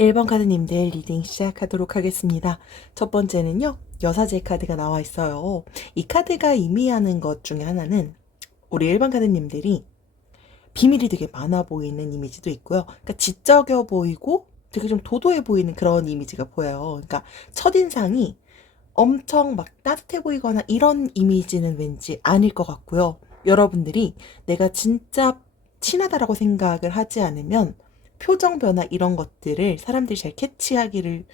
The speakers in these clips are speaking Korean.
1번 카드님들 리딩 시작하도록 하겠습니다. 첫 번째는요, 여사제 카드가 나와 있어요. 이 카드가 의미하는 것 중에 하나는 우리 1번 카드님들이 비밀이 되게 많아 보이는 이미지도 있고요. 그러니까 지적여 보이고 되게 좀 도도해 보이는 그런 이미지가 보여요. 그러니까 첫인상이 엄청 막 따뜻해 보이거나 이런 이미지는 왠지 아닐 것 같고요. 여러분들이 내가 진짜 친하다라고 생각을 하지 않으면 표정 변화 이런 것들을 사람들이 잘 캐치하기를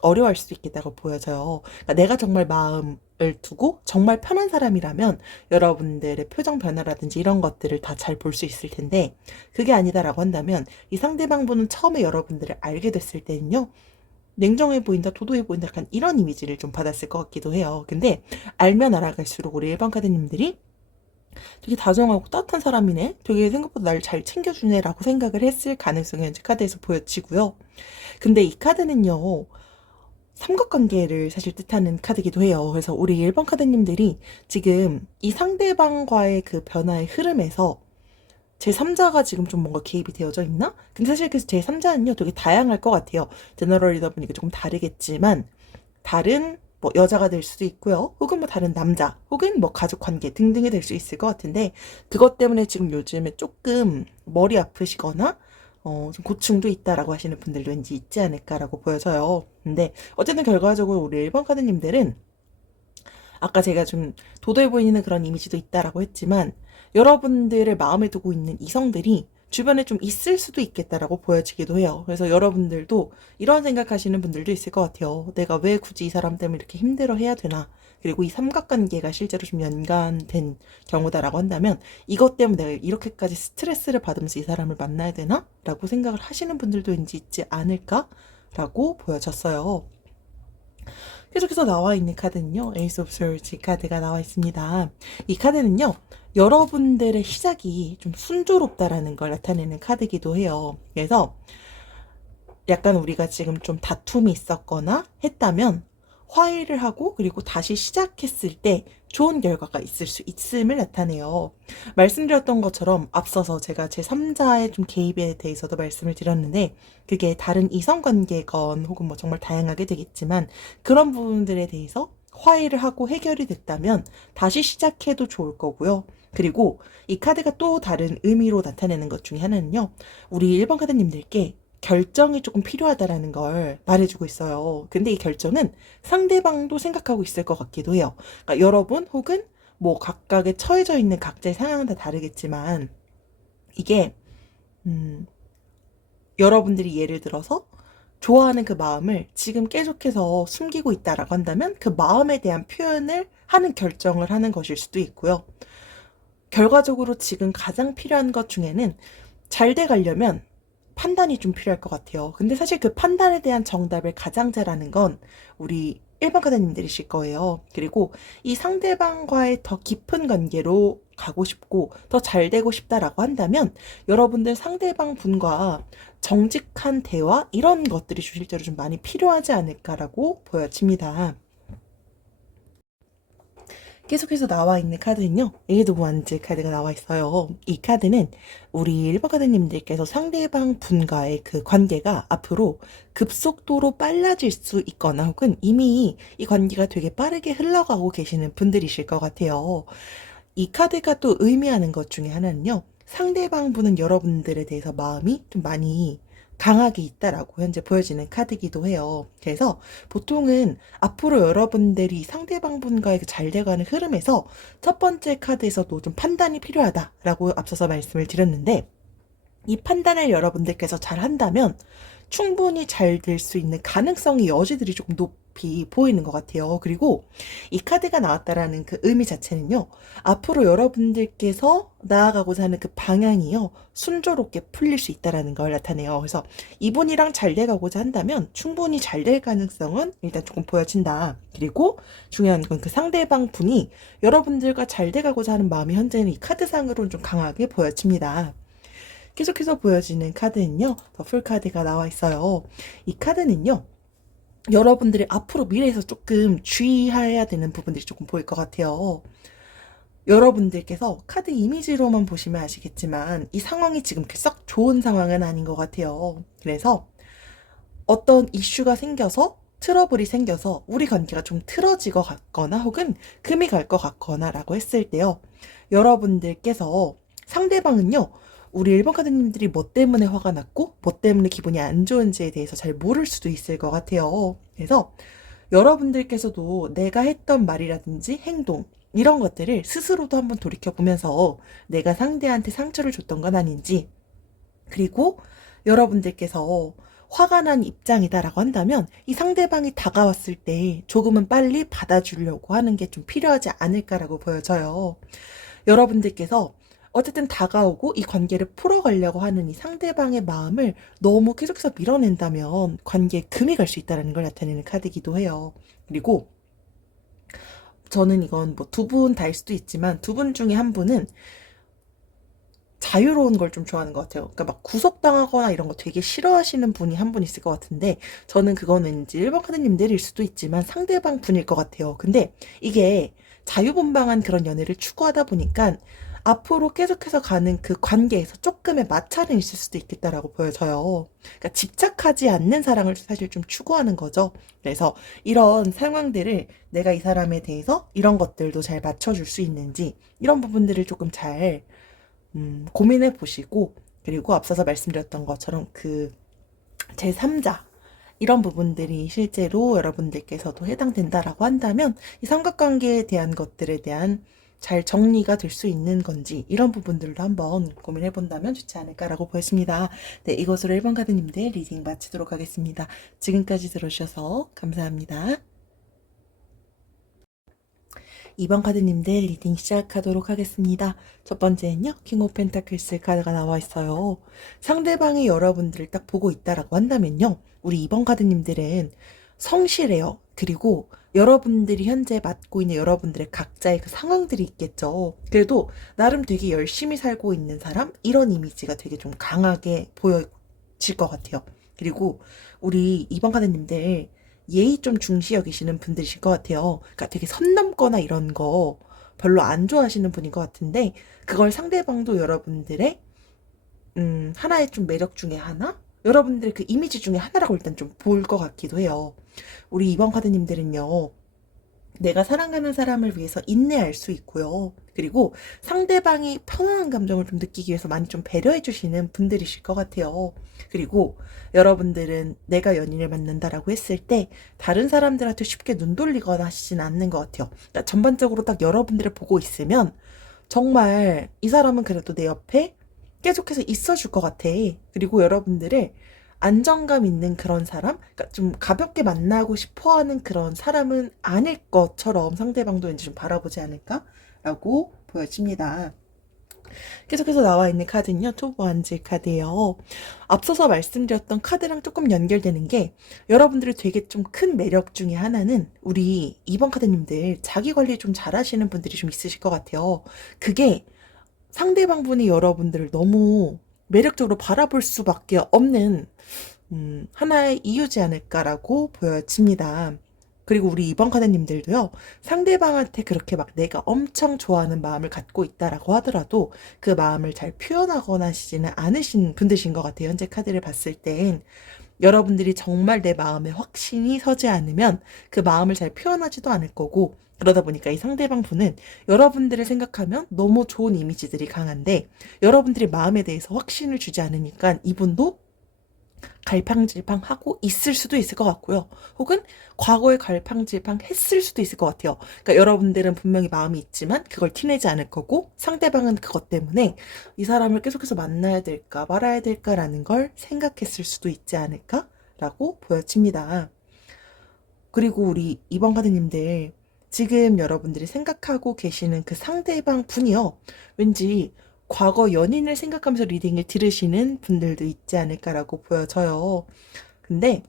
어려워할 수도 있겠다고 보여져요. 그러니까 내가 정말 마음을 두고 정말 편한 사람이라면 여러분들의 표정 변화라든지 이런 것들을 다 잘 볼 수 있을 텐데 그게 아니다라고 한다면 이 상대방 분은 처음에 여러분들을 알게 됐을 때는요. 냉정해 보인다, 도도해 보인다, 약간 이런 이미지를 좀 받았을 것 같기도 해요. 근데 알면 알아갈수록 우리 일반 카드님들이 되게 다정하고 따뜻한 사람이네, 되게 생각보다 날 잘 챙겨주네 라고 생각을 했을 가능성이 현재 카드에서 보여지고요. 근데 이 카드는요, 삼각관계를 사실 뜻하는 카드기도 해요. 그래서 우리 1번 카드님들이 지금 이 상대방과의 그 변화의 흐름에서 제3자가 지금 좀 뭔가 개입이 되어져 있나? 근데 사실 그 제3자는요, 되게 다양할 것 같아요. 제너럴이다 보니까 조금 다르겠지만, 다른 뭐 여자가 될 수도 있고요. 혹은 뭐 다른 남자, 혹은 뭐 가족 관계 등등이 될 수 있을 것 같은데, 그것 때문에 지금 요즘에 조금 머리 아프시거나, 좀 고충도 있다라고 하시는 분들도 왠지 있지 않을까라고 보여져요. 근데 어쨌든 결과적으로 우리 1번 카드님들은 아까 제가 좀 도도해 보이는 그런 이미지도 있다라고 했지만 여러분들을 마음에 두고 있는 이성들이 주변에 좀 있을 수도 있겠다라고 보여지기도 해요. 그래서 여러분들도 이런 생각하시는 분들도 있을 것 같아요. 내가 왜 굳이 이 사람 때문에 이렇게 힘들어 해야 되나? 그리고 이 삼각관계가 실제로 좀 연관된 경우다라고 한다면 이것 때문에 내가 이렇게까지 스트레스를 받으면서 이 사람을 만나야 되나? 라고 생각을 하시는 분들도 왠지 있지 않을까? 라고 보여졌어요. 계속해서 나와 있는 카드는요, 에이스 오브 스워드 카드가 나와 있습니다. 이 카드는요, 여러분들의 시작이 좀 순조롭다라는 걸 나타내는 카드이기도 해요. 그래서 약간 우리가 지금 좀 다툼이 있었거나 했다면 화해를 하고 그리고 다시 시작했을 때 좋은 결과가 있을 수 있음을 나타내요. 말씀드렸던 것처럼 앞서서 제가 제3자의 좀 개입에 대해서도 말씀을 드렸는데 그게 다른 이성관계건 혹은 뭐 정말 다양하게 되겠지만 그런 부분들에 대해서 화해를 하고 해결이 됐다면 다시 시작해도 좋을 거고요. 그리고 이 카드가 또 다른 의미로 나타내는 것 중에 하나는요. 우리 1번 카드님들께 결정이 조금 필요하다라는 걸 말해주고 있어요. 근데 이 결정은 상대방도 생각하고 있을 것 같기도 해요. 그러니까 여러분 혹은 뭐 각각에 처해져 있는 각자의 상황은 다 다르겠지만 이게 음, 여러분들이 예를 들어서 좋아하는 그 마음을 지금 계속해서 숨기고 있다라고 한다면 그 마음에 대한 표현을 하는 결정을 하는 것일 수도 있고요. 결과적으로 지금 가장 필요한 것 중에는 잘 돼 가려면 판단이 좀 필요할 것 같아요. 근데 사실 그 판단에 대한 정답을 가장 잘 아는 건 우리 1번 카드님들이실 거예요. 그리고 이 상대방과의 더 깊은 관계로 가고 싶고 더 잘 되고 싶다라고 한다면 여러분들 상대방 분과 정직한 대화 이런 것들이 실제로 좀 많이 필요하지 않을까라고 보여집니다. 계속해서 나와 있는 카드는요, 에이드 원즈 카드가 나와 있어요. 이 카드는 우리 일반 카드님들께서 상대방 분과의 그 관계가 앞으로 급속도로 빨라질 수 있거나 혹은 이미 이 관계가 되게 빠르게 흘러가고 계시는 분들이실 것 같아요. 이 카드가 또 의미하는 것 중에 하나는요, 상대방 분은 여러분들에 대해서 마음이 좀 많이 강하게 있다라고 현재 보여지는 카드이기도 해요. 그래서 보통은 앞으로 여러분들이 상대방 분과의 잘 돼가는 흐름에서 첫 번째 카드에서도 좀 판단이 필요하다라고 앞서서 말씀을 드렸는데 이 판단을 여러분들께서 잘 한다면 충분히 잘 될 수 있는 가능성의 여지들이 조금 높이 보이는 것 같아요. 그리고 이 카드가 나왔다라는 그 의미 자체는요, 앞으로 여러분들께서 나아가고자 하는 그 방향이요, 순조롭게 풀릴 수 있다라는 걸 나타내요. 그래서 이분이랑 잘 돼가고자 한다면 충분히 잘 될 가능성은 일단 조금 보여진다. 그리고 중요한 건 그 상대방 분이 여러분들과 잘 돼가고자 하는 마음이 현재는 이 카드상으로는 좀 강하게 보여집니다. 계속해서 보여지는 카드는요, 더풀 카드가 나와 있어요. 이 카드는요, 여러분들이 앞으로 미래에서 조금 주의해야 되는 부분들이 조금 보일 것 같아요. 여러분들께서 카드 이미지로만 보시면 아시겠지만 이 상황이 지금 썩 좋은 상황은 아닌 것 같아요. 그래서 어떤 이슈가 생겨서 트러블이 생겨서 우리 관계가 좀 틀어지고 같거나 혹은 금이 갈 것 같거나 라고 했을 때요. 여러분들께서 상대방은요. 우리 1번 카드님들이 뭐 때문에 화가 났고 뭐 때문에 기분이 안 좋은지에 대해서 잘 모를 수도 있을 것 같아요. 그래서 여러분들께서도 내가 했던 말이라든지 행동 이런 것들을 스스로도 한번 돌이켜보면서 내가 상대한테 상처를 줬던 건 아닌지, 그리고 여러분들께서 화가 난 입장이다라고 한다면 이 상대방이 다가왔을 때 조금은 빨리 받아주려고 하는 게 좀 필요하지 않을까라고 보여져요. 여러분들께서 어쨌든 다가오고 이 관계를 풀어가려고 하는 이 상대방의 마음을 너무 계속해서 밀어낸다면 관계에 금이 갈 수 있다는 걸 나타내는 카드이기도 해요. 그리고 저는 이건 뭐 두 분 다일 수도 있지만 두 분 중에 한 분은 자유로운 걸 좀 좋아하는 것 같아요. 그러니까 막 구속당하거나 이런 거 되게 싫어하시는 분이 한 분 있을 것 같은데 저는 그거는 이제 1번 카드님들일 수도 있지만 상대방 분일 것 같아요. 근데 이게 자유분방한 그런 연애를 추구하다 보니까 앞으로 계속해서 가는 그 관계에서 조금의 마찰은 있을 수도 있겠다라고 보여져요. 그러니까 집착하지 않는 사랑을 사실 좀 추구하는 거죠. 그래서 이런 상황들을 내가 이 사람에 대해서 이런 것들도 잘 맞춰줄 수 있는지 이런 부분들을 조금 잘 고민해 보시고, 그리고 앞서서 말씀드렸던 것처럼 그 제3자 이런 부분들이 실제로 여러분들께서도 해당된다라고 한다면 이 삼각관계에 대한 것들에 대한 잘 정리가 될 수 있는 건지 이런 부분들도 한번 고민해 본다면 좋지 않을까라고 보였습니다. 네, 이것으로 1번 카드님들 리딩 마치도록 하겠습니다. 지금까지 들어주셔서 감사합니다. 2번 카드님들 리딩 시작하도록 하겠습니다. 첫 번째는요, 킹 오브 펜타클스 카드가 나와 있어요. 상대방이 여러분들을 딱 보고 있다라고 한다면요, 우리 2번 카드님들은 성실해요. 그리고 여러분들이 현재 맡고 있는 여러분들의 각자의 그 상황들이 있겠죠. 그래도 나름 되게 열심히 살고 있는 사람? 이런 이미지가 되게 좀 강하게 보여질 것 같아요. 그리고 우리 2번 카드님들 예의 좀 중시 여기시는 분들이실 것 같아요. 그러니까 되게 선 넘거나 이런 거 별로 안 좋아하시는 분인 것 같은데 그걸 상대방도 여러분들의 하나의 좀 매력 중에 하나? 여러분들의 그 이미지 중에 하나라고 일단 좀 볼 것 같기도 해요. 우리 이번 카드님들은요. 내가 사랑하는 사람을 위해서 인내할 수 있고요. 그리고 상대방이 편안한 감정을 좀 느끼기 위해서 많이 좀 배려해 주시는 분들이실 것 같아요. 그리고 여러분들은 내가 연인을 만난다라고 했을 때 다른 사람들한테 쉽게 눈 돌리거나 하시진 않는 것 같아요. 그러니까 전반적으로 딱 여러분들을 보고 있으면 정말 이 사람은 그래도 내 옆에 계속해서 있어줄 것 같아. 그리고 여러분들을 안정감 있는 그런 사람? 그러니까 좀 가볍게 만나고 싶어 하는 그런 사람은 아닐 것처럼 상대방도 왠지 좀 바라보지 않을까라고 보여집니다. 계속해서 나와 있는 카드는요, 투브 원즈 카드예요. 앞서서 말씀드렸던 카드랑 조금 연결되는 게 여러분들이 되게 좀 큰 매력 중에 하나는 우리 2번 카드님들 자기 관리 좀 잘하시는 분들이 좀 있으실 것 같아요. 그게 상대방 분이 여러분들을 너무 매력적으로 바라볼 수밖에 없는 하나의 이유지 않을까라고 보여집니다. 그리고 우리 2번 카드님들도요, 상대방한테 그렇게 막 내가 엄청 좋아하는 마음을 갖고 있다라고 하더라도 그 마음을 잘 표현하거나 하시지는 않으신 분들이신 것 같아요. 현재 카드를 봤을 땐. 여러분들이 정말 내 마음에 확신이 서지 않으면 그 마음을 잘 표현하지도 않을 거고, 그러다 보니까 이 상대방 분은 여러분들을 생각하면 너무 좋은 이미지들이 강한데 여러분들이 마음에 대해서 확신을 주지 않으니까 이분도 갈팡질팡하고 있을 수도 있을 것 같고요. 혹은 과거에 갈팡질팡했을 수도 있을 것 같아요. 그러니까 여러분들은 분명히 마음이 있지만 그걸 티내지 않을 거고 상대방은 그것 때문에 이 사람을 계속해서 만나야 될까 말아야 될까라는 걸 생각했을 수도 있지 않을까라고 보여집니다. 그리고 우리 2번 카드님들 지금 여러분들이 생각하고 계시는 그 상대방 분이요. 왠지 과거 연인을 생각하면서 리딩을 들으시는 분들도 있지 않을까라고 보여져요. 근데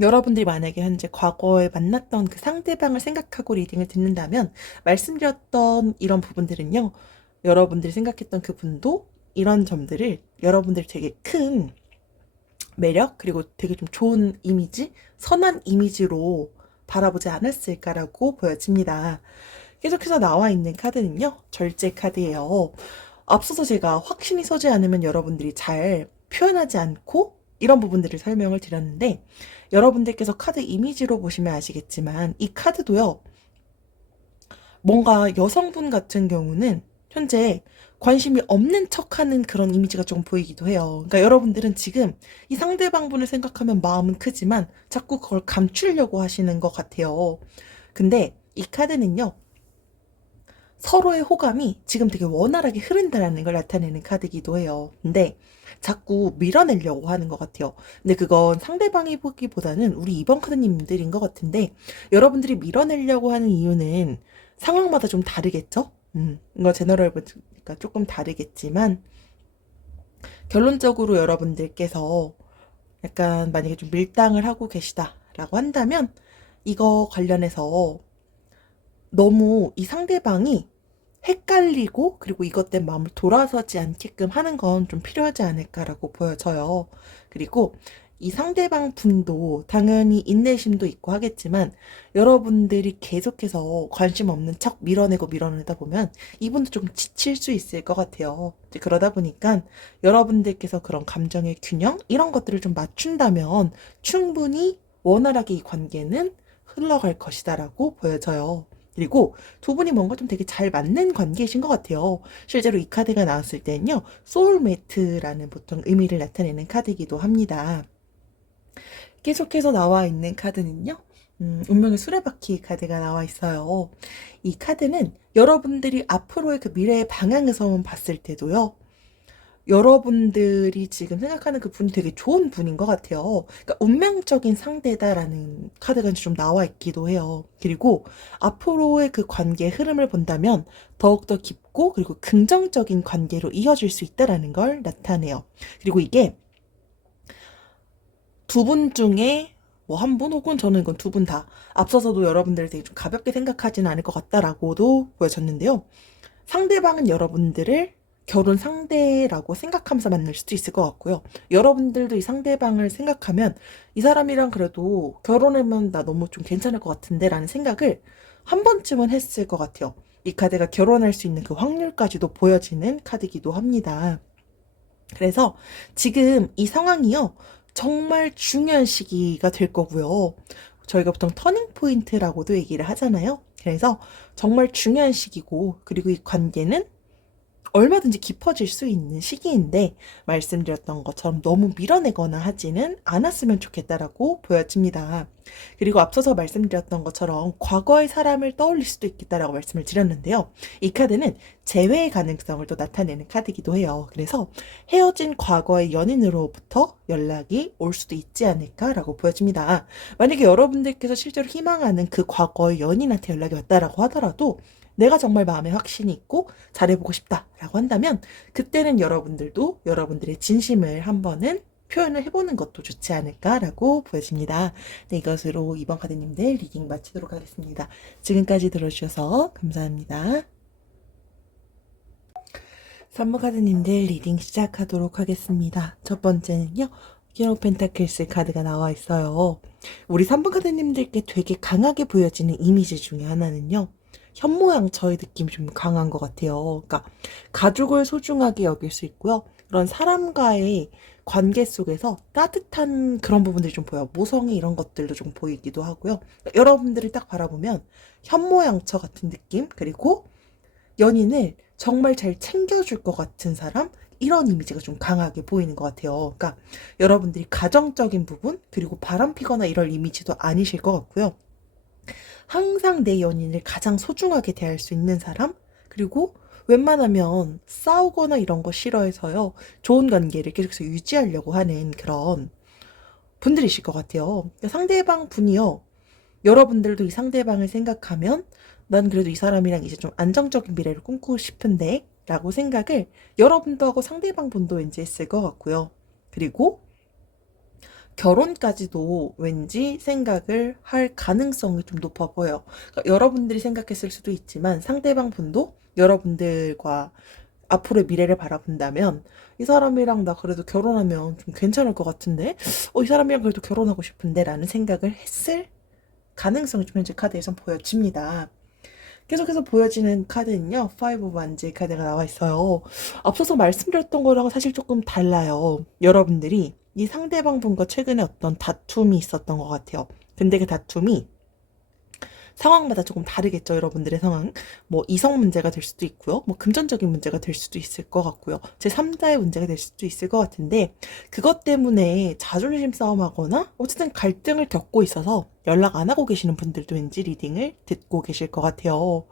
여러분들이 만약에 현재 과거에 만났던 그 상대방을 생각하고 리딩을 듣는다면 말씀드렸던 이런 부분들은요. 여러분들이 생각했던 그 분도 이런 점들을 여러분들이 되게 큰 매력 그리고 되게 좀 좋은 이미지, 선한 이미지로 바라보지 않았을까라고 보여집니다. 계속해서 나와 있는 카드는요. 절제 카드예요. 앞서서 제가 확신이 서지 않으면 여러분들이 잘 표현하지 않고 이런 부분들을 설명을 드렸는데, 여러분들께서 카드 이미지로 보시면 아시겠지만 이 카드도요, 뭔가 여성분 같은 경우는 현재 관심이 없는 척하는 그런 이미지가 좀 보이기도 해요. 그러니까 여러분들은 지금 이 상대방 분을 생각하면 마음은 크지만 자꾸 그걸 감추려고 하시는 것 같아요. 근데 이 카드는요, 서로의 호감이 지금 되게 원활하게 흐른다라는 걸 나타내는 카드이기도 해요. 근데 자꾸 밀어내려고 하는 것 같아요. 근데 그건 상대방이 보기보다는 우리 2번 카드님들인 것 같은데, 여러분들이 밀어내려고 하는 이유는 상황마다 좀 다르겠죠? 이거 제너럴 보니까 조금 다르겠지만, 결론적으로 여러분들께서 약간 만약에 좀 밀당을 하고 계시다라고 한다면, 이거 관련해서 너무 이 상대방이 헷갈리고 그리고 이것 때문에 마음을 돌아서지 않게끔 하는 건 좀 필요하지 않을까라고 보여져요. 그리고 이 상대방 분도 당연히 인내심도 있고 하겠지만, 여러분들이 계속해서 관심 없는 척 밀어내다 보면 이분도 좀 지칠 수 있을 것 같아요. 그러다 보니까 여러분들께서 그런 감정의 균형 이런 것들을 좀 맞춘다면 충분히 원활하게 이 관계는 흘러갈 것이다라고 보여져요. 그리고 두 분이 뭔가 좀 되게 잘 맞는 관계이신 것 같아요. 실제로 이 카드가 나왔을 때는요, 소울메이트라는 보통 의미를 나타내는 카드이기도 합니다. 계속해서 나와 있는 카드는요, 운명의 수레바퀴 카드가 나와 있어요. 이 카드는 여러분들이 앞으로의 그 미래의 방향에서만 봤을 때도요, 여러분들이 지금 생각하는 그 분이 되게 좋은 분인 것 같아요. 그러니까 운명적인 상대다라는 카드가 좀 나와 있기도 해요. 그리고 앞으로의 그 관계의 흐름을 본다면 더욱더 깊고 그리고 긍정적인 관계로 이어질 수 있다라는 걸 나타내요. 그리고 이게 두 분 중에 뭐 한 분 혹은 저는 이건 두 분 다 앞서서도 여러분들을 되게 좀 가볍게 생각하지는 않을 것 같다라고도 보여졌는데요. 상대방은 여러분들을 결혼 상대라고 생각하면서 만날 수도 있을 것 같고요. 여러분들도 이 상대방을 생각하면 이 사람이랑 그래도 결혼하면 나 너무 좀 괜찮을 것 같은데 라는 생각을 한 번쯤은 했을 것 같아요. 이 카드가 결혼할 수 있는 그 확률까지도 보여지는 카드이기도 합니다. 그래서 지금 이 상황이요, 정말 중요한 시기가 될 거고요. 저희가 보통 터닝 포인트라고도 얘기를 하잖아요. 그래서 정말 중요한 시기고, 그리고 이 관계는 얼마든지 깊어질 수 있는 시기인데, 말씀드렸던 것처럼 너무 밀어내거나 하지는 않았으면 좋겠다라고 보여집니다. 그리고 앞서서 말씀드렸던 것처럼 과거의 사람을 떠올릴 수도 있겠다라고 말씀을 드렸는데요. 이 카드는 재회의 가능성을 또 나타내는 카드이기도 해요. 그래서 헤어진 과거의 연인으로부터 연락이 올 수도 있지 않을까라고 보여집니다. 만약에 여러분들께서 실제로 희망하는 그 과거의 연인한테 연락이 왔다라고 하더라도, 내가 정말 마음에 확신이 있고 잘해보고 싶다라고 한다면 그때는 여러분들도 여러분들의 진심을 한번은 표현을 해보는 것도 좋지 않을까라고 보여집니다. 네, 이것으로 이번 카드님들 리딩 마치도록 하겠습니다. 지금까지 들어주셔서 감사합니다. 3번 카드님들 리딩 시작하도록 하겠습니다. 첫 번째는요, 퀸 오브 펜타클스 카드가 나와 있어요. 우리 3번 카드님들께 되게 강하게 보여지는 이미지 중에 하나는요, 현모양처의 느낌이 좀 강한 것 같아요. 그러니까 가족을 소중하게 여길 수 있고요. 그런 사람과의 관계 속에서 따뜻한 그런 부분들이 좀 보여요. 모성애 이런 것들도 좀 보이기도 하고요. 그러니까 여러분들을 딱 바라보면 현모양처 같은 느낌, 그리고 연인을 정말 잘 챙겨줄 것 같은 사람, 이런 이미지가 좀 강하게 보이는 것 같아요. 그러니까 여러분들이 가정적인 부분, 그리고 바람피거나 이럴 이미지도 아니실 것 같고요. 항상 내 연인을 가장 소중하게 대할 수 있는 사람, 그리고 웬만하면 싸우거나 이런 거 싫어해서요, 좋은 관계를 계속해서 유지하려고 하는 그런 분들이실 것 같아요. 그러니까 상대방 분이요, 여러분들도 이 상대방을 생각하면 난 그래도 이 사람이랑 이제 좀 안정적인 미래를 꿈꾸고 싶은데 라고 생각을 여러분도 하고 상대방 분도 왠지 했을 것 같고요. 그리고 결혼까지도 왠지 생각을 할 가능성이 좀 높아 보여요. 그러니까 여러분들이 생각했을 수도 있지만 상대방 분도 여러분들과 앞으로의 미래를 바라본다면 이 사람이랑 나 그래도 결혼하면 좀 괜찮을 것 같은데, 이 사람이랑 그래도 결혼하고 싶은데 라는 생각을 했을 가능성이 좀 현재 카드에선 보여집니다. 계속해서 보여지는 카드는요, 5 오브 완즈의 카드가 나와 있어요. 앞서서 말씀드렸던 거랑 사실 조금 달라요. 여러분들이 이 상대방 분과 최근에 어떤 다툼이 있었던 것 같아요. 근데 그 다툼이 상황마다 조금 다르겠죠, 여러분들의 상황. 뭐 이성 문제가 될 수도 있고요. 뭐 금전적인 문제가 될 수도 있을 것 같고요. 제3자의 문제가 될 수도 있을 것 같은데 그것 때문에 자존심 싸움하거나 어쨌든 갈등을 겪고 있어서 연락 안 하고 계시는 분들도 왠지 리딩을 듣고 계실 것 같아요.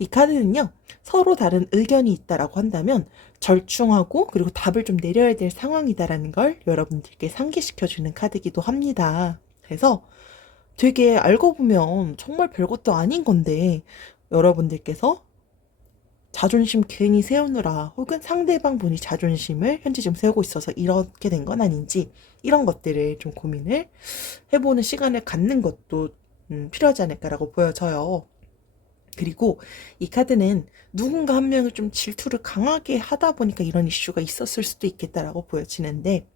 이 카드는요, 서로 다른 의견이 있다라고 한다면 절충하고 그리고 답을 좀 내려야 될 상황이다라는 걸 여러분들께 상기시켜주는 카드이기도 합니다. 그래서 되게 알고 보면 정말 별것도 아닌 건데 여러분들께서 자존심 괜히 세우느라 혹은 상대방 분이 자존심을 현재 좀 세우고 있어서 이렇게 된 건 아닌지 이런 것들을 좀 고민을 해보는 시간을 갖는 것도 필요하지 않을까라고 보여져요. 그리고 이 카드는 누군가 한 명을 좀 질투를 강하게 하다 보니까 이런 이슈가 있었을 수도 있겠다라고 보여지는데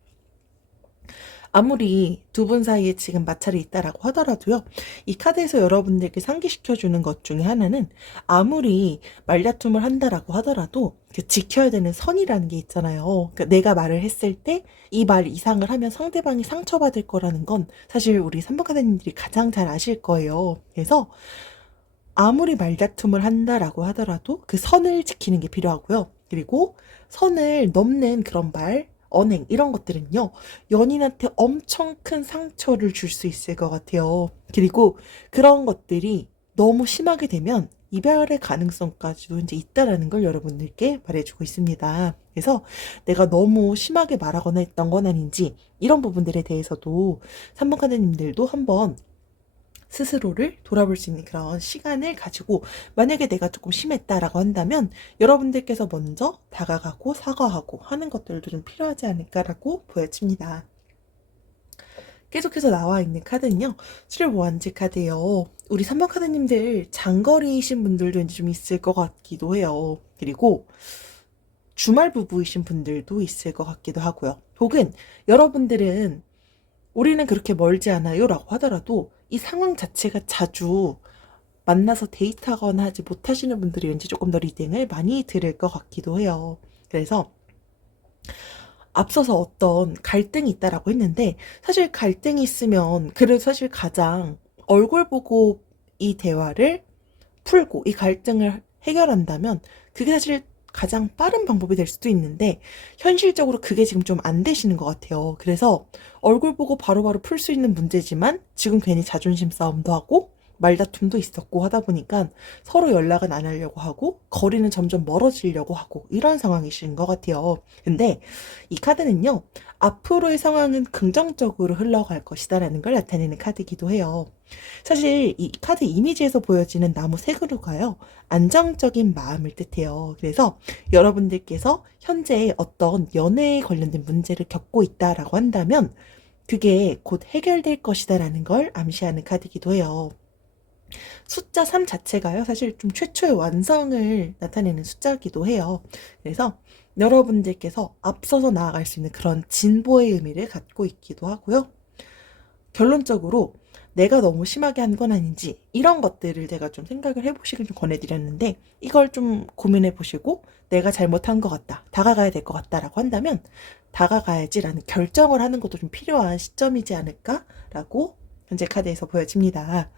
아무리 두 분 사이에 지금 마찰이 있다라고 하더라도요, 이 카드에서 여러분들께 상기시켜주는 것 중에 하나는 아무리 말다툼을 한다라고 하더라도 그 지켜야 되는 선이라는 게 있잖아요. 그러니까 내가 말을 했을 때 이 말 이상을 하면 상대방이 상처받을 거라는 건 사실 우리 3번 카드님들이 가장 잘 아실 거예요. 그래서 아무리 말다툼을 한다라고 하더라도 그 선을 지키는 게 필요하고요. 그리고 선을 넘는 그런 말, 언행 이런 것들은요, 연인한테 엄청 큰 상처를 줄 수 있을 것 같아요. 그리고 그런 것들이 너무 심하게 되면 이별의 가능성까지도 이제 있다라는 걸 여러분들께 말해주고 있습니다. 그래서 내가 너무 심하게 말하거나 했던 건 아닌지 이런 부분들에 대해서도 3번 카드님들도 한번 스스로를 돌아볼 수 있는 그런 시간을 가지고 만약에 내가 조금 심했다라고 한다면 여러분들께서 먼저 다가가고 사과하고 하는 것들도 좀 필요하지 않을까라고 보여집니다. 계속해서 나와 있는 카드는요, 수렵 원지 카드예요. 우리 3번 카드님들 장거리이신 분들도 이제 좀 있을 것 같기도 해요. 그리고 주말 부부이신 분들도 있을 것 같기도 하고요. 혹은 여러분들은 우리는 그렇게 멀지 않아요 라고 하더라도 이 상황 자체가 자주 만나서 데이트하거나 하지 못하시는 분들이 왠지 조금 더 리딩을 많이 들을 것 같기도 해요. 그래서 앞서서 어떤 갈등이 있다라고 했는데 사실 갈등이 있으면 그래도 사실 가장 얼굴 보고 이 대화를 풀고 이 갈등을 해결한다면 그게 사실 가장 빠른 방법이 될 수도 있는데 현실적으로 그게 지금 좀 안 되시는 것 같아요. 그래서 얼굴 보고 바로바로 풀 수 있는 문제지만 지금 괜히 자존심 싸움도 하고 말다툼도 있었고 하다 보니까 서로 연락은 안 하려고 하고 거리는 점점 멀어지려고 하고 이런 상황이신 것 같아요. 근데 이 카드는요, 앞으로의 상황은 긍정적으로 흘러갈 것이다라는 걸 나타내는 카드이기도 해요. 사실 이 카드 이미지에서 보여지는 나무 세 그루가요, 안정적인 마음을 뜻해요. 그래서 여러분들께서 현재 어떤 연애에 관련된 문제를 겪고 있다라고 한다면 그게 곧 해결될 것이다라는 걸 암시하는 카드이기도 해요. 숫자 3 자체가요, 사실 좀 최초의 완성을 나타내는 숫자이기도 해요. 그래서 여러분들께서 앞서서 나아갈 수 있는 그런 진보의 의미를 갖고 있기도 하고요. 결론적으로 내가 너무 심하게 한 건 아닌지 이런 것들을 제가 좀 생각을 해보시길 좀 권해드렸는데 이걸 좀 고민해 보시고 내가 잘못한 것 같다, 다가가야 될 것 같다라고 한다면 다가가야지라는 결정을 하는 것도 좀 필요한 시점이지 않을까라고 현재 카드에서 보여집니다.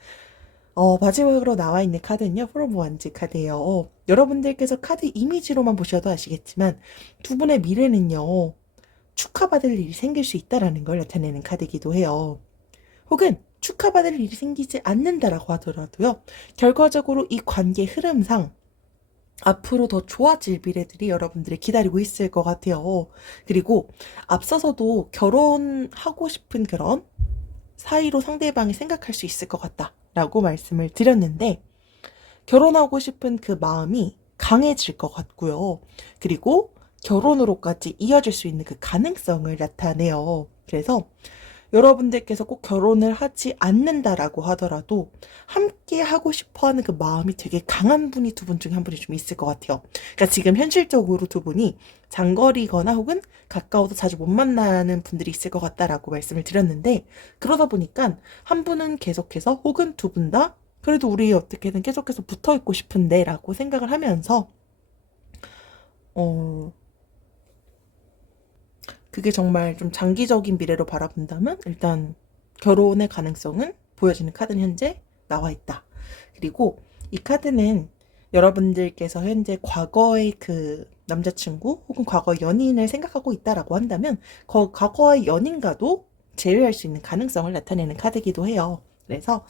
마지막으로 나와 있는 카드는요, 프로브 완지 카드예요. 여러분들께서 카드 이미지로만 보셔도 아시겠지만 두 분의 미래는요, 축하받을 일이 생길 수 있다라는 걸 나타내는 카드이기도 해요. 혹은 축하받을 일이 생기지 않는다라고 하더라도요, 결과적으로 이 관계 흐름상 앞으로 더 좋아질 미래들이 여러분들이 기다리고 있을 것 같아요. 그리고 앞서서도 결혼하고 싶은 그런 사이로 상대방이 생각할 수 있을 것 같다라고 말씀을 드렸는데 결혼하고 싶은 그 마음이 강해질 것 같고요. 그리고 결혼으로까지 이어질 수 있는 그 가능성을 나타내요. 그래서 여러분들께서 꼭 결혼을 하지 않는다라고 하더라도 함께 하고 싶어 하는 그 마음이 되게 강한 분이 두 분 중에 한 분이 좀 있을 것 같아요. 그러니까 지금 현실적으로 두 분이 장거리거나 혹은 가까워서 자주 못 만나는 분들이 있을 것 같다라고 말씀을 드렸는데 그러다 보니까 한 분은 계속해서 혹은 두 분 다 그래도 우리 어떻게든 계속해서 붙어 있고 싶은데 라고 생각을 하면서 그게 정말 좀 장기적인 미래로 바라본다면 일단 결혼의 가능성은 보여지는 카드는 현재 나와 있다. 그리고 이 카드는 여러분들께서 현재 과거의 그 남자친구 혹은 과거 연인을 생각하고 있다라고 한다면 과거의 연인과도 재회할 수 있는 가능성을 나타내는 카드이기도 해요. 그래서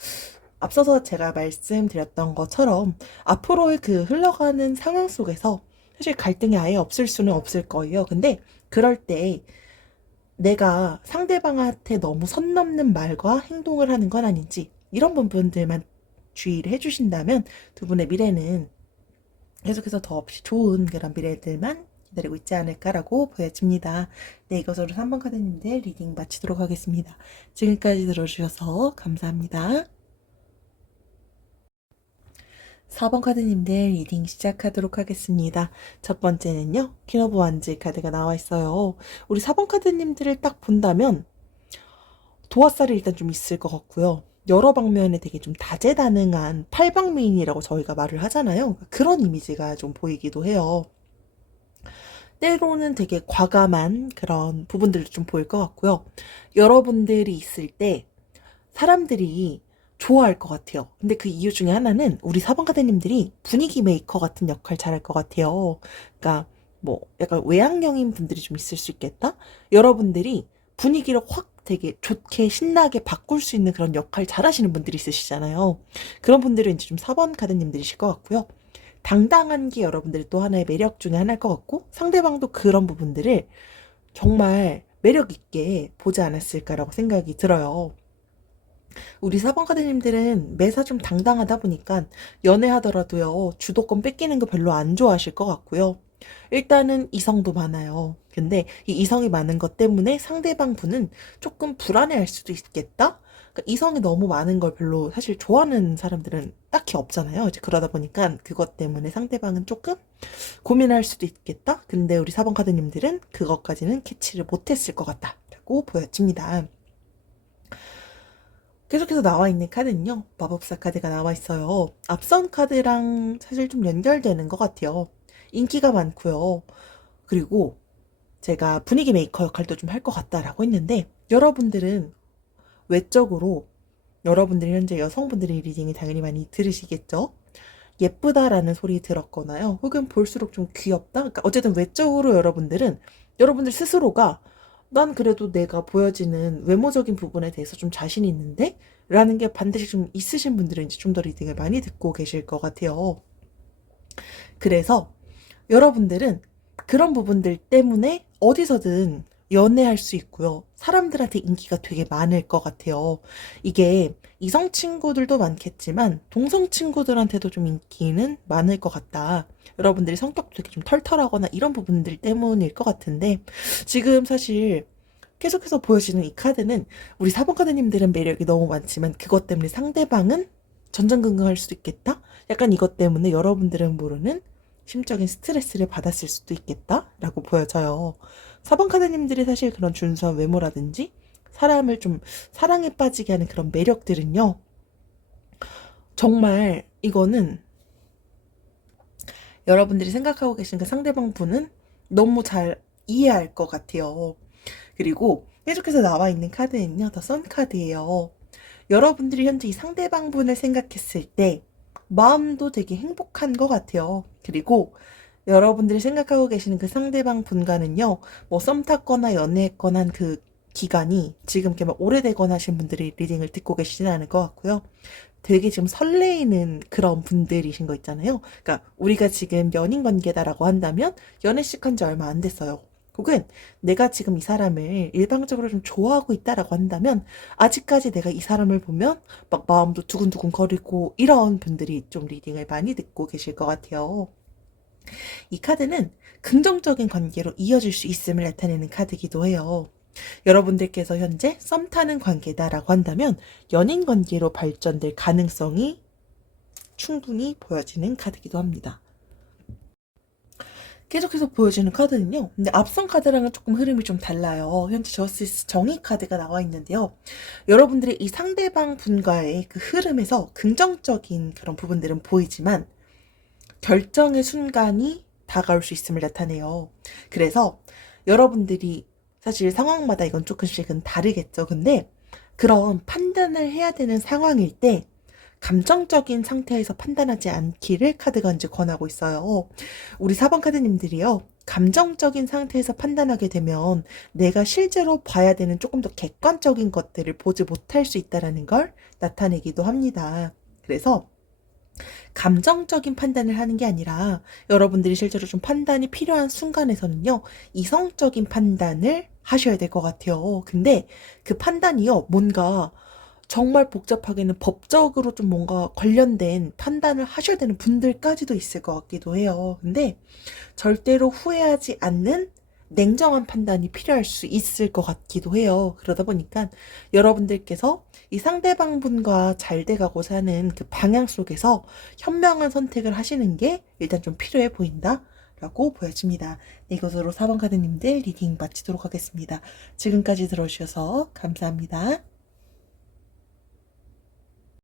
앞서서 제가 말씀드렸던 것처럼 앞으로의 그 흘러가는 상황 속에서 사실 갈등이 아예 없을 수는 없을 거예요. 근데 그럴 때 내가 상대방한테 너무 선 넘는 말과 행동을 하는 건 아닌지 이런 부분들만 주의를 해주신다면 두 분의 미래는 계속해서 더 없이 좋은 그런 미래들만 기다리고 있지 않을까라고 보여집니다. 네, 이것으로 3번 카드님들 리딩 마치도록 하겠습니다. 지금까지 들어주셔서 감사합니다. 4번 카드님들 리딩 시작하도록 하겠습니다. 첫 번째는요, 퀸 오브 완즈 카드가 나와 있어요. 우리 4번 카드님들을 딱 본다면 도화살이 일단 좀 있을 것 같고요. 여러 방면에 되게 좀 다재다능한 팔방미인이라고 저희가 말을 하잖아요. 그런 이미지가 좀 보이기도 해요. 때로는 되게 과감한 그런 부분들도 좀 보일 것 같고요. 여러분들이 있을 때 사람들이 좋아할 것 같아요. 근데 그 이유 중에 하나는 우리 4번 카드님들이 분위기 메이커 같은 역할 잘할 것 같아요. 그러니까 뭐 약간 외향형인 분들이 좀 있을 수 있겠다? 여러분들이 분위기를 확 되게 좋게 신나게 바꿀 수 있는 그런 역할 잘하시는 분들이 있으시잖아요. 그런 분들은 이제 좀 4번 카드님들이실 것 같고요. 당당한 게 여러분들의 또 하나의 매력 중에 하나일 것 같고 상대방도 그런 부분들을 정말 매력 있게 보지 않았을까라고 생각이 들어요. 우리 4번 카드님들은 매사 좀 당당하다 보니까 연애하더라도요, 주도권 뺏기는 거 별로 안 좋아하실 것 같고요. 일단은 이성도 많아요. 근데 이 이성이 많은 것 때문에 상대방 분은 조금 불안해할 수도 있겠다? 그러니까 이성이 너무 많은 걸 별로 사실 좋아하는 사람들은 딱히 없잖아요. 이제 그러다 보니까 그것 때문에 상대방은 조금 고민할 수도 있겠다? 근데 우리 4번 카드님들은 그것까지는 캐치를 못했을 것 같다라고 보여집니다. 계속해서 나와 있는 카드는요, 마법사 카드가 나와 있어요. 앞선 카드랑 사실 좀 연결되는 것 같아요. 인기가 많고요. 그리고 제가 분위기 메이커 역할도 좀 할 것 같다라고 했는데, 여러분들은 외적으로 여러분들이 현재 여성분들의 리딩이 당연히 많이 들으시겠죠? 예쁘다라는 소리 들었거나요. 혹은 볼수록 좀 귀엽다. 그러니까 어쨌든 외적으로 여러분들 스스로가 난 그래도 내가 보여지는 외모적인 부분에 대해서 좀 자신 있는데? 라는 게 반드시 좀 있으신 분들은 이제 좀 더 리딩을 많이 듣고 계실 것 같아요. 그래서 여러분들은 그런 부분들 때문에 어디서든 연애할 수 있고요. 사람들한테 인기가 되게 많을 것 같아요. 이게 이성 친구들도 많겠지만 동성 친구들한테도 좀 인기는 많을 것 같다. 여러분들이 성격도 되게 좀 털털하거나 이런 부분들 때문일 것 같은데 지금 사실 계속해서 보여지는 이 카드는 우리 4번 카드님들은 매력이 너무 많지만 그것 때문에 상대방은 전전긍긍할 수도 있겠다? 약간 이것 때문에 여러분들은 모르는 심적인 스트레스를 받았을 수도 있겠다라고 보여져요. 4번 카드님들이 사실 그런 준수한 외모라든지 사람을 좀 사랑에 빠지게 하는 그런 매력들은요. 정말 이거는 여러분들이 생각하고 계신 그 상대방 분은 너무 잘 이해할 것 같아요. 그리고 계속해서 나와 있는 카드는요, 더 선 카드예요. 여러분들이 현재 이 상대방 분을 생각했을 때 마음도 되게 행복한 것 같아요. 그리고 여러분들이 생각하고 계시는 그 상대방 분과는요, 뭐 썸 탔거나 연애했거나 한 그 기간이 지금 이렇게 막 오래되거나 하신 분들이 리딩을 듣고 계시지는 않을 것 같고요. 되게 지금 설레이는 그런 분들이신 거 있잖아요. 그러니까 우리가 지금 연인 관계다라고 한다면 연애 시작한 지 얼마 안 됐어요. 혹은 내가 지금 이 사람을 일방적으로 좀 좋아하고 있다라고 한다면 아직까지 내가 이 사람을 보면 막 마음도 두근두근 거리고 이런 분들이 좀 리딩을 많이 듣고 계실 것 같아요. 이 카드는 긍정적인 관계로 이어질 수 있음을 나타내는 카드이기도 해요. 여러분들께서 현재 썸 타는 관계다라고 한다면 연인 관계로 발전될 가능성이 충분히 보여지는 카드이기도 합니다. 계속해서 보여지는 카드는요. 근데 앞선 카드랑은 조금 흐름이 좀 달라요. 현재 저스티스 정의 카드가 나와 있는데요. 여러분들의 이 상대방 분과의 그 흐름에서 긍정적인 그런 부분들은 보이지만 결정의 순간이 다가올 수 있음을 나타내요. 그래서 여러분들이 사실 상황마다 이건 조금씩은 다르겠죠. 근데 그런 판단을 해야 되는 상황일 때 감정적인 상태에서 판단하지 않기를 카드가 이제 권하고 있어요. 우리 4번 카드님들이요. 감정적인 상태에서 판단하게 되면 내가 실제로 봐야 되는 조금 더 객관적인 것들을 보지 못할 수 있다라는 걸 나타내기도 합니다. 그래서 감정적인 판단을 하는 게 아니라 여러분들이 실제로 좀 판단이 필요한 순간에서는요, 이성적인 판단을 하셔야 될 것 같아요. 근데 그 판단이요, 뭔가 정말 복잡하게는 법적으로 좀 뭔가 관련된 판단을 하셔야 되는 분들까지도 있을 것 같기도 해요. 근데 절대로 후회하지 않는 냉정한 판단이 필요할 수 있을 것 같기도 해요. 그러다 보니까 여러분들께서 이 상대방 분과 잘 돼가고 사는 그 방향 속에서 현명한 선택을 하시는 게 일단 좀 필요해 보인다. 라고 보여집니다. 네, 이것으로 4번 카드님들 리딩 마치도록 하겠습니다. 지금까지 들어주셔서 감사합니다.